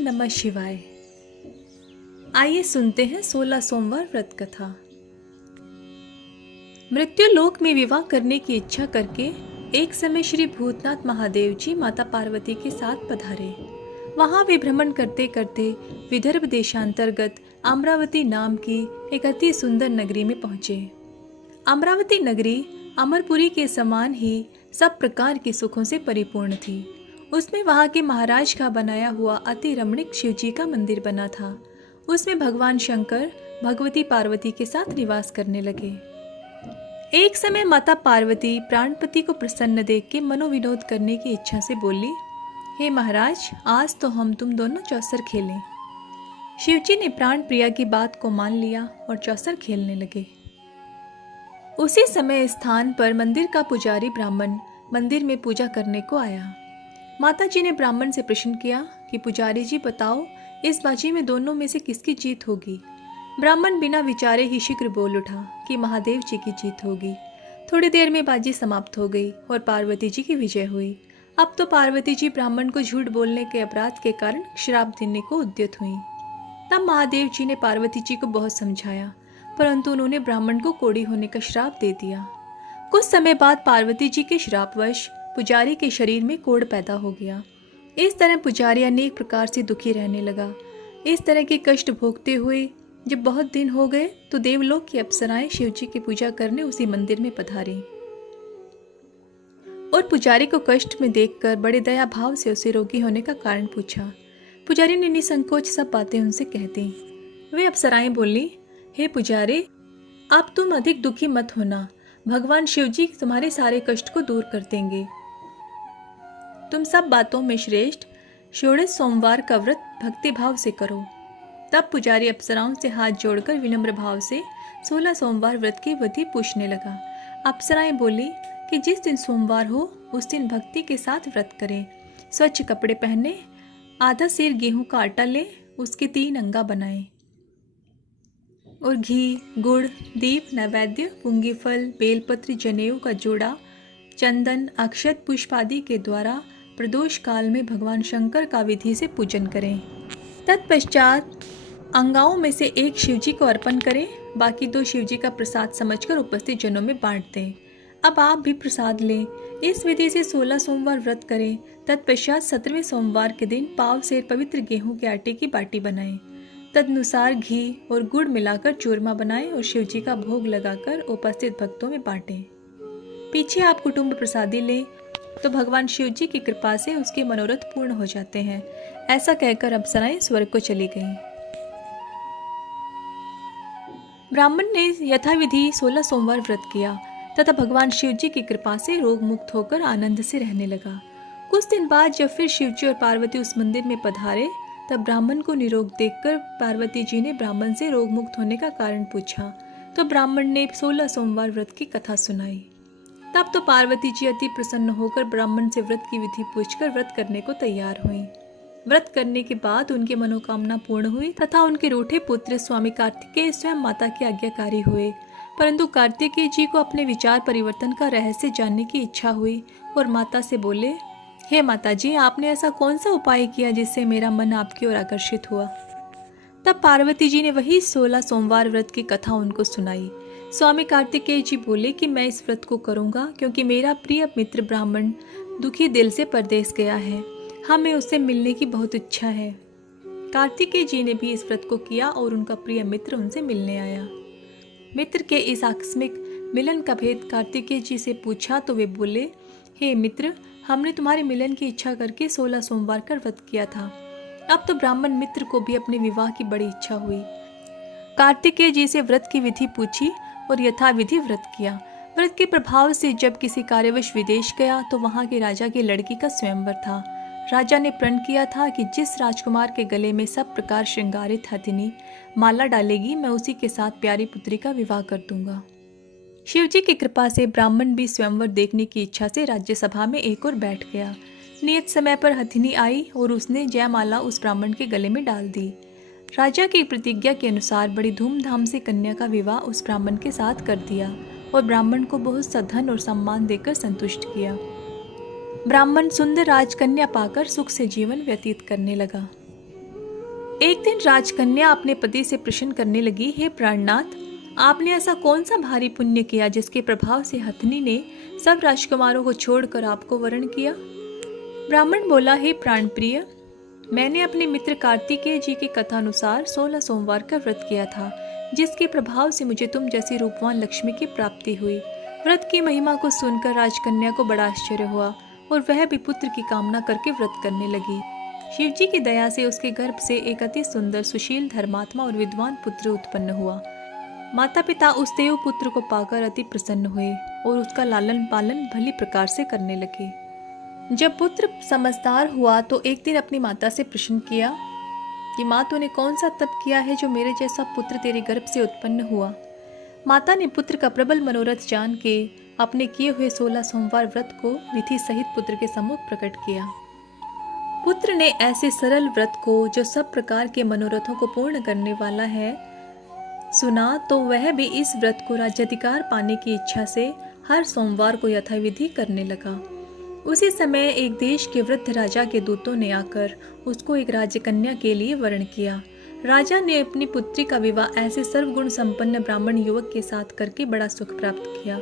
नमः शिवाय। आइए सुनते हैं 16 सोमवार व्रत कथा। मृत्यु लोक में विवाह करने की इच्छा करके एक समय श्री भूतनाथ महादेव जी माता पार्वती के साथ पधारे। वहां वे भ्रमण करते करते विदर्भ देशांतर्गत अमरावती नाम की एक अति सुंदर नगरी में पहुंचे। अमरावती नगरी अमरपुरी के समान ही सब प्रकार के सुखों से परिपूर्ण थी। उसमें वहां के महाराज का बनाया हुआ अति रमणीक शिवजी का मंदिर बना था। उसमें भगवान शंकर भगवती पार्वती के साथ निवास करने लगे। एक समय माता पार्वती प्राणपति को प्रसन्न देख के मनोविनोद करने की इच्छा से बोली, हे महाराज, आज तो हम तुम दोनों चौसर खेलें। शिवजी ने प्राण प्रिया की बात को मान लिया और चौसर खेलने लगे। उसी समय स्थान पर मंदिर का पुजारी ब्राह्मण मंदिर में पूजा करने को आया। माता जी ने ब्राह्मण से प्रश्न किया कि पुजारी जी बताओ, इस बाजी में दोनों में से किसकी जीत होगी। ब्राह्मण बिना विचारे ही शीघ्र बोल उठा कि महादेव जी की जीत होगी। थोड़ी देर में बाजी समाप्त हो गई और पार्वती जी की विजय हुई। अब तो पार्वती जी ब्राह्मण को झूठ बोलने के अपराध के कारण श्राप देने को उद्यत हुई। तब महादेव जी ने पार्वती जी को बहुत समझाया, परंतु उन्होंने ब्राह्मण को कोढ़ी होने का श्राप दे दिया। कुछ समय बाद पार्वती जी के श्रापवश पुजारी के शरीर में कोढ़ पैदा हो गया। इस तरह पुजारी अनेक प्रकार से दुखी रहने लगा। इस तरह के कष्ट भोगते हुए जब बहुत दिन हो गए तो देवलोक की अप्सराएं शिवजी की पूजा करने उसी मंदिर में पधारी और पुजारी को कष्ट में देखकर बड़े दया भाव से उसे रोगी होने का कारण पूछा। पुजारी ने निसंकोच सब बातें उनसे कह दी। वे अप्सराएं बोली, हे पुजारी, अब तुम अधिक दुखी मत होना, भगवान शिवजी तुम्हारे सारे कष्ट को दूर कर देंगे। तुम सब बातों में श्रेष्ठ 16 सोमवार का व्रत भक्ति भाव से करो। तब पुजारी अप्सराओं से हाथ जोड़कर विनम्र भाव से 16 सोमवार व्रत की विधि पूछने लगा। अप्सराएं बोली कि जिस दिन सोमवार हो उस दिन भक्ति के साथ व्रत करें, स्वच्छ कपड़े पहने, आधा सेर गेहूं का आटा ले, उसके 3 अंगा बनाएं और घी, गुड़, दीप, नैवेद्य, पुंगी फल, बेलपत्र, जनेऊ का जोड़ा, चंदन, अक्षत, पुष्प आदि के द्वारा प्रदोष काल में भगवान शंकर का विधि से पूजन करें। तत्पश्चात अंगाओं में से एक शिवजी को अर्पण करें, बाकी 2 शिवजी का प्रसाद समझकर उपस्थित जनों में बांट दें। अब आप भी प्रसाद लें। इस विधि से 16 सोमवार व्रत करें। तत्पश्चात 17वें सोमवार के दिन पाव सेर पवित्र गेहूं के आटे की बाटी बनाएं। तदनुसार घी और गुड़ मिलाकर चूरमा बनाएं और शिवजी का भोग लगाकर उपस्थित भक्तों में बांटें। पीछे आप कुटुंब प्रसादी लें तो भगवान शिवजी की कृपा से उसके मनोरथ पूर्ण हो जाते हैं। ऐसा कहकर अप्सराएं स्वर्ग को चली गईं। ब्राह्मण ने यथाविधि 16 सोमवार व्रत किया तथा भगवान शिवजी की कृपा से रोग मुक्त होकर आनंद से रहने लगा। कुछ दिन बाद जब फिर शिवजी और पार्वती उस मंदिर में पधारे तब ब्राह्मण को निरोग देखकर पार्वती जी ने ब्राह्मण से रोग मुक्त होने का कारण पूछा तो ब्राह्मण ने 16 सोमवार व्रत की कथा सुनाई। तब तो पार्वती जी अति प्रसन्न होकर ब्राह्मण से व्रत की विधि पूछकर व्रत करने को तैयार हुई। व्रत करने के बाद उनकी मनोकामना पूर्ण हुई तथा उनके रूठे पुत्र स्वामी कार्तिकेय स्वयं माता के आज्ञाकारी हुए। परंतु कार्तिकेय जी को अपने विचार परिवर्तन का रहस्य जानने की इच्छा हुई और माता से बोले, हे माता जी, आपने ऐसा कौन सा उपाय किया जिससे मेरा मन आपकी ओर आकर्षित हुआ। तब पार्वती जी ने वही 16 सोमवार व्रत की कथा उनको सुनाई। स्वामी कार्तिकेय जी बोले कि मैं इस व्रत को करूंगा क्योंकि मेरा प्रिय मित्र ब्राह्मण दुखी दिल से परदेश गया है। हमें उससे मिलने की बहुत इच्छा है। कार्तिकेय जी ने भी इस व्रत को किया और उनका प्रिय मित्र उनसे मिलने आया। मित्र के इस आकस्मिक मिलन का भेद कार्तिकेय जी से पूछा तो वे बोले, हे मित्र, हमने तुम्हारे मिलन की इच्छा करके 16 सोमवार का व्रत किया था। अब तो ब्राह्मण मित्र को भी अपने विवाह की बड़ी इच्छा हुई। कार्तिकेय जी से व्रत की विधि पूछी और यथाविधि व्रत किया। व्रत के प्रभाव से जब किसी कार्यवश विदेश गया तो वहां के राजा की लड़की का स्वयंवर था। राजा ने प्रण किया था कि जिस राजकुमार के गले में सब प्रकार श्रृंगारित हथिनी माला डालेगी, मैं उसी के साथ प्यारी पुत्री का विवाह कर दूंगा। शिवजी की कृपा से ब्राह्मण भी स्वयंवर देखने की इच्छा से राज्यसभा में एक और बैठ गया। नियत समय पर हथिनी आई और उसने जयमाला उस ब्राह्मण के गले में डाल दी। राजा की प्रतिज्ञा के अनुसार बड़ी धूमधाम से कन्या का विवाह उस ब्राह्मण के साथ कर दिया और ब्राह्मण को बहुत सा धन और सम्मान देकर संतुष्ट किया। ब्राह्मण सुंदर राजकन्या पाकर सुख से जीवन व्यतीत करने लगा। एक दिन राजकन्या अपने पति से प्रश्न करने लगी, हे प्राणनाथ, आपने ऐसा कौन सा भारी पुण्य किया जिसके प्रभाव से हथनी ने सब राजकुमारों को छोड़कर आपको वरण किया? ब्राह्मण बोला, हे प्राणप्रिय, मैंने अपने मित्र कार्तिकेय जी के कथानुसार 16 सोमवार का व्रत किया था, जिसके प्रभाव से मुझे तुम जैसी रूपवान लक्ष्मी की प्राप्ति हुई। व्रत की महिमा को सुनकर राजकन्या को बड़ा आश्चर्य हुआ और वह भी पुत्र की कामना करके व्रत करने लगी। शिवजी की दया से उसके गर्भ से एक अति सुंदर, सुशील, धर्मात्मा और विद्वान पुत्र उत्पन्न हुआ। माता पिता उस देव पुत्र को पाकर अति प्रसन्न हुए और उसका लालन पालन भली प्रकार से करने लगे। जब पुत्र समझदार हुआ तो एक दिन अपनी माता से प्रश्न किया कि माँ, तूने कौन सा तप किया है जो मेरे जैसा पुत्र तेरे गर्भ से उत्पन्न हुआ? माता ने पुत्र का प्रबल मनोरथ जान के अपने किए हुए 16 सोमवार व्रत को विधि सहित पुत्र के सम्मुख प्रकट किया। पुत्र ने ऐसे सरल व्रत को, जो सब प्रकार के मनोरथों को पूर्ण करने वाला है, सुना तो वह भी इस व्रत को राज्याधिकार पाने की इच्छा से हर सोमवार को यथाविधि करने लगा। उसी समय एक देश के वृद्ध राजा के दूतों ने आकर उसको एक राजकन्या के लिए वरण किया। राजा ने अपनी पुत्री का विवाह ऐसे सर्वगुण संपन्न ब्राह्मण युवक के साथ करके बड़ा सुख प्राप्त किया।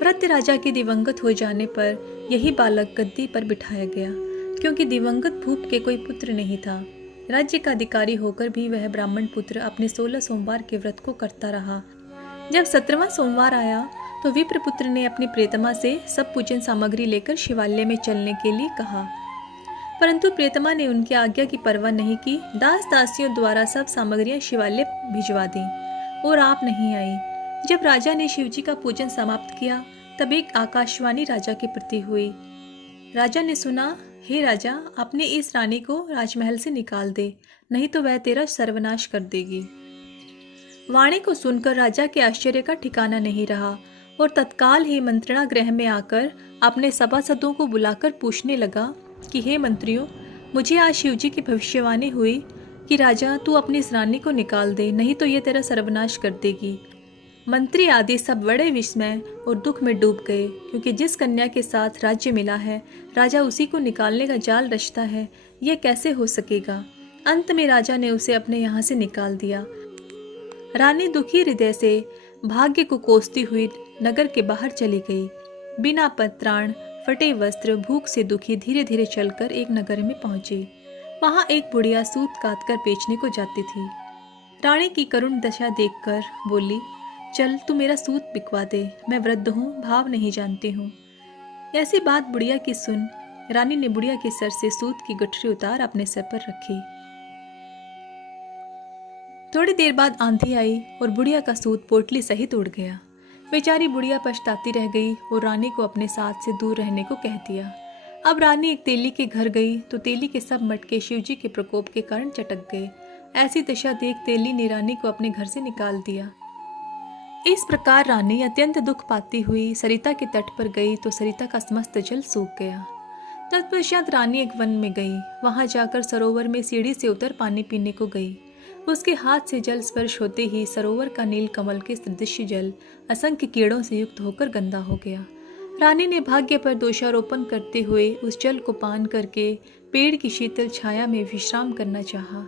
वृद्ध राजा के दिवंगत हो जाने पर यही बालक गद्दी पर बिठाया गया, क्योंकि दिवंगत भूप के कोई पुत्र नहीं था। राज्य का अधिकारी होकर भी वह ब्राह्मण पुत्र अपने 16 सोमवार के व्रत को करता रहा। जब 17वां सोमवार आया तो विप्रपुत्र ने अपनी प्रियतमा से सब पूजन सामग्री लेकर शिवालय में चलने के लिए कहा, परंतु प्रियतमा ने उनकी आज्ञा की परवाह नहीं की। दास दासियों द्वारा सब सामग्रियां शिवालय भिजवा दी और आप नहीं आई। जब राजा ने शिवजी का पूजन समाप्त किया तब एक आकाशवाणी राजा के प्रति हुई। राजा ने सुना, हे राजा, अपने इस रानी को राजमहल से निकाल दे, नहीं तो वह तेरा सर्वनाश कर देगी। वाणी को सुनकर राजा के आश्चर्य का ठिकाना नहीं रहा और तत्काल ही मंत्रणा गृह में आकर अपने सभासदों को बुलाकर पूछने लगा कि हे मंत्रियों, मुझे आज शिवजी की भविष्यवाणी हुई कि राजा, तू अपनी इस रानी को निकाल दे, नहीं तो ये तेरा सर्वनाश कर देगी। मंत्री आदि सब बड़े विस्मय और दुख में डूब गए, क्योंकि जिस कन्या के साथ राज्य मिला है राजा उसी को निकालने का जाल रचता है, यह कैसे हो सकेगा। अंत में राजा ने उसे अपने यहाँ से निकाल दिया। रानी दुखी हृदय से भाग्य को कोसती हुई नगर के बाहर चली गई। बिना पत्राण, फटे वस्त्र, भूख से दुखी धीरे धीरे चलकर एक नगर में पहुंची। वहां एक बुढ़िया सूत काटकर बेचने को जाती थी। रानी की करुण दशा देखकर बोली, चल तू मेरा सूत बिकवा दे, मैं वृद्ध हूँ, भाव नहीं जानती हूँ। ऐसी बात बुढ़िया की सुन रानी ने बुढ़िया के सर से सूत की गठरी उतार अपने सर पर रखी। थोड़ी देर बाद आंधी आई और बुढ़िया का सूत पोटली सहित उड़ गया। बेचारी बुढ़िया पछताती रह गई और रानी को अपने साथ से दूर रहने को कह दिया। अब रानी एक तेली के घर गई तो तेली के सब मटके शिवजी के प्रकोप के कारण चटक गए। ऐसी दशा देख तेली ने रानी को अपने घर से निकाल दिया। इस प्रकार रानी अत्यंत दुख पाती हुई सरिता के तट पर गई तो सरिता का समस्त जल सूख गया। तत्पश्चात रानी एक वन में गई। वहां जाकर सरोवर में सीढ़ी से उतर पानी पीने को गई। उसके हाथ से जल स्पर्श होते ही सरोवर का नील कमल के सदृश जल असंख्य कीड़ों से युक्त होकर गंदा हो गया। रानी ने भाग्य पर दोषारोपण करते हुए उस जल को पान करके पेड़ की शीतल छाया में विश्राम करना चाहा।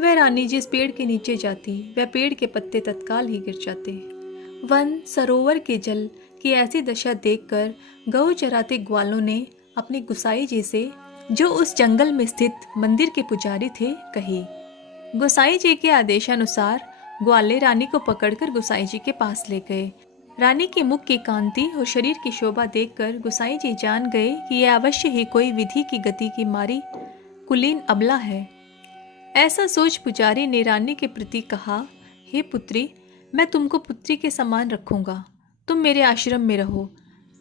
वह रानी जिस पेड़ के नीचे जाती वह पेड़ के पत्ते तत्काल ही गिर जाते। वन सरोवर के जल की ऐसी दशा देखकर गौ चराते ग्वालों ने अपने गुसाई जी से, जो उस जंगल में स्थित मंदिर के पुजारी थे, कही। गुसाई जी के आदेशानुसार ग्वाले रानी को पकड़कर गुसाई जी के पास ले गए। रानी के मुख की कांति और शरीर की शोभा देखकर गुसाई जी जान गए कि यह अवश्य ही कोई विधि की गति की मारी कुलीन अबला है। ऐसा सोच पुजारी ने रानी के प्रति कहा, हे पुत्री, मैं तुमको पुत्री के समान रखूंगा। तुम मेरे आश्रम में रहो,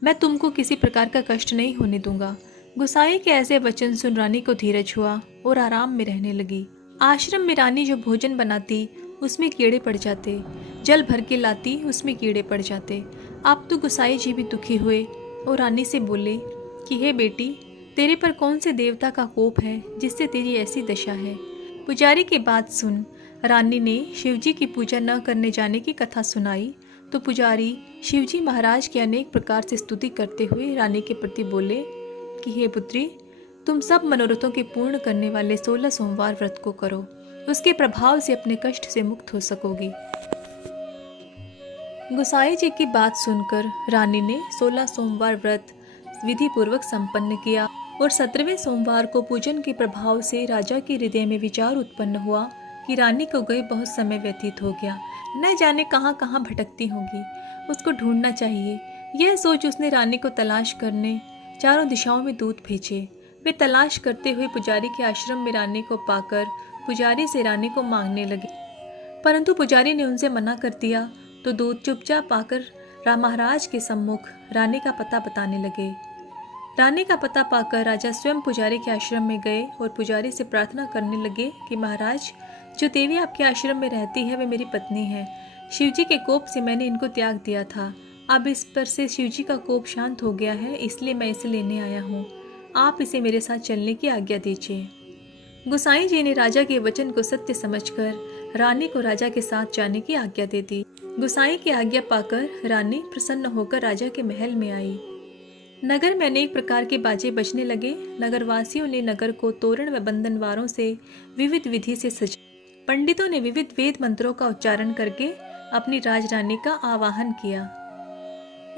मैं तुमको किसी प्रकार का कष्ट नहीं होने दूंगा। गुसाई के ऐसे वचन सुन रानी को धीरज हुआ और आराम में रहने लगी। आश्रम में रानी जो भोजन बनाती उसमें कीड़े पड़ जाते, जल भर के लाती उसमें कीड़े पड़ जाते। अब तो गुसाई जी भी दुखी हुए और रानी से बोले कि हे बेटी, तेरे पर कौन से देवता का कोप है जिससे तेरी ऐसी दशा है। पुजारी की बात सुन रानी ने शिवजी की पूजा न करने जाने की कथा सुनाई तो पुजारी शिवजी महाराज की अनेक प्रकार से स्तुति करते हुए रानी के प्रति बोले कि हे पुत्री, तुम सब मनोरथों के पूर्ण करने वाले 16 सोमवार व्रत को करो। उसके प्रभाव से अपने कष्ट से मुक्त हो सकोगी। गुसाई जी की बात सुनकर रानी ने 16 सोमवार व्रत विधि पूर्वक संपन्न किया और 17वें सोमवार को पूजन के प्रभाव से राजा के हृदय में विचार उत्पन्न हुआ कि रानी को गए बहुत समय व्यतीत हो गया, न जाने कहाँ कहाँ भटकती होगी, उसको ढूंढना चाहिए। यह सोच उसने रानी को तलाश करने चारों दिशाओं में दूत भेजे। वे तलाश करते हुए पुजारी के आश्रम में रानी को पाकर पुजारी से रानी को मांगने लगे, परंतु पुजारी ने उनसे मना कर दिया तो दूत चुपचाप आकर महाराज के सम्मुख रानी का पता बताने लगे। रानी का पता पाकर राजा स्वयं पुजारी के आश्रम में गए और पुजारी से प्रार्थना करने लगे कि महाराज, जो देवी आपके आश्रम में रहती है वे मेरी पत्नी है। शिवजी के कोप से मैंने इनको त्याग दिया था, अब इस पर से शिवजी का कोप शांत हो गया है, इसलिए मैं इसे लेने आया हूँ। आप इसे मेरे साथ चलने की आज्ञा दीजिए। गुसाई जी ने राजा के वचन को सत्य समझकर रानी को राजा के साथ जाने की आज्ञा दे दी। गुसाई की आज्ञा पाकर रानी प्रसन्न होकर राजा के महल में आई। नगर में अनेक प्रकार के बाजे बजने लगे। नगरवासियों ने नगर को तोरण व बंधनवारों से विविध विधि से सजा। पंडितों ने विविध वेद मंत्रों का उच्चारण करके अपनी राजरानी का आवाहन किया।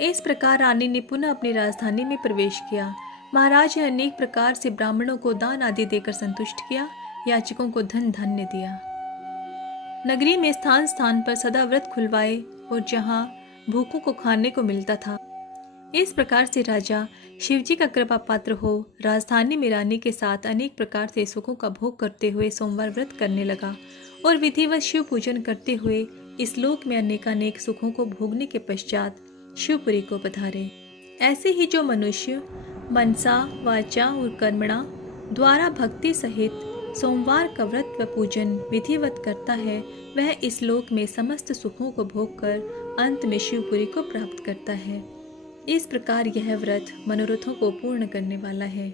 इस प्रकार रानी ने पुनः अपनी राजधानी में प्रवेश किया। महाराज ने अनेक प्रकार से ब्राह्मणों को दान आदि देकर संतुष्ट किया, याचकों को धन धान्य दिया। नगरी में स्थान स्थान पर सदा व्रत खुलवाए और जहां भूखों को खाने को मिलता था। इस प्रकार से राजा शिवजी का कृपा पात्र हो राजधानी में रानी के साथ अनेक प्रकार से सुखों का भोग करते हुए सोमवार व्रत करने लगा और विधिवत शिव पूजन करते हुए इस लोक में अनेकानेक सुखों को भोगने के पश्चात शिवपुरी को पधारे। ऐसे ही जो मनुष्य मनसा वाचा और कर्मणा द्वारा भक्ति सहित सोमवार का व्रत व पूजन विधिवत करता है, वह इस लोक में समस्त सुखों को भोगकर अंत में शिवपुरी को प्राप्त करता है। इस प्रकार यह व्रत मनोरथों को पूर्ण करने वाला है।